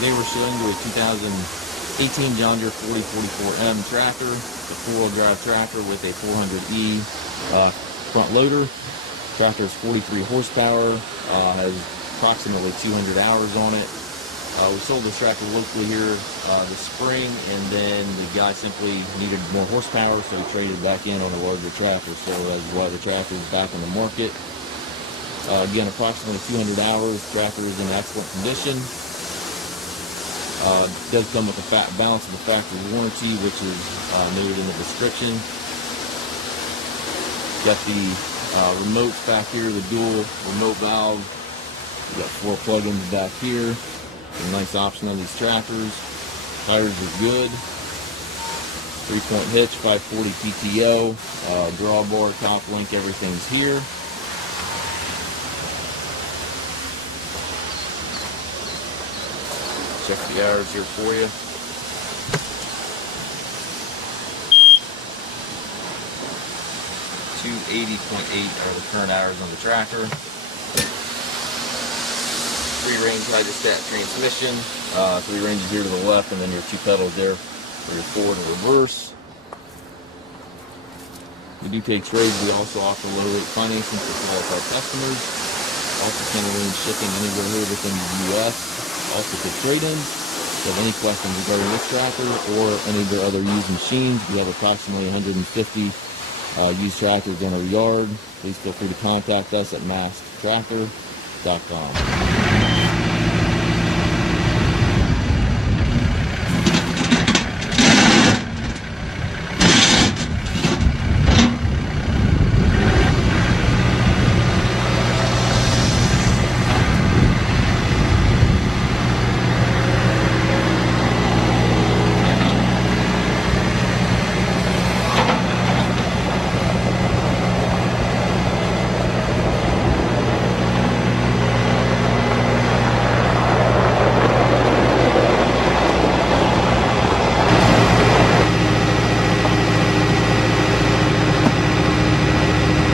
Today we're showing you a 2018 John Deere 4044M tractor, a four-wheel drive tractor with a 400E front loader. Tractor is 43 horsepower, has approximately 200 hours on it. We sold this tractor locally here this spring, and then the guy simply needed more horsepower, so he traded back in on a larger tractor. So that's why the tractor is back on the market. Again, approximately 200 hours. Tractor is in excellent condition. Does come with a balance of the factory warranty, which is noted in the description. Got the remotes back here, the dual remote valve. We got 4 plugins back here. A nice option on these tractors. Tires are good. 3-point hitch, 540 PTO, drawbar, top link, everything's here. Check the hours here for you. 280.8 are the current hours on the tractor. 3 Range HST Transmission, 3 ranges here to the left, and then your 2 pedals there for your forward and reverse. We do take trades. We also offer low rate financing for qualified customers. Also can arrange shipping anywhere here within the U.S. Also for trade-ins. If you have any questions regarding this tractor or any of their other used machines, we have approximately 150 used tractors in our yard. Please feel free to contact us at maskedtractor.com.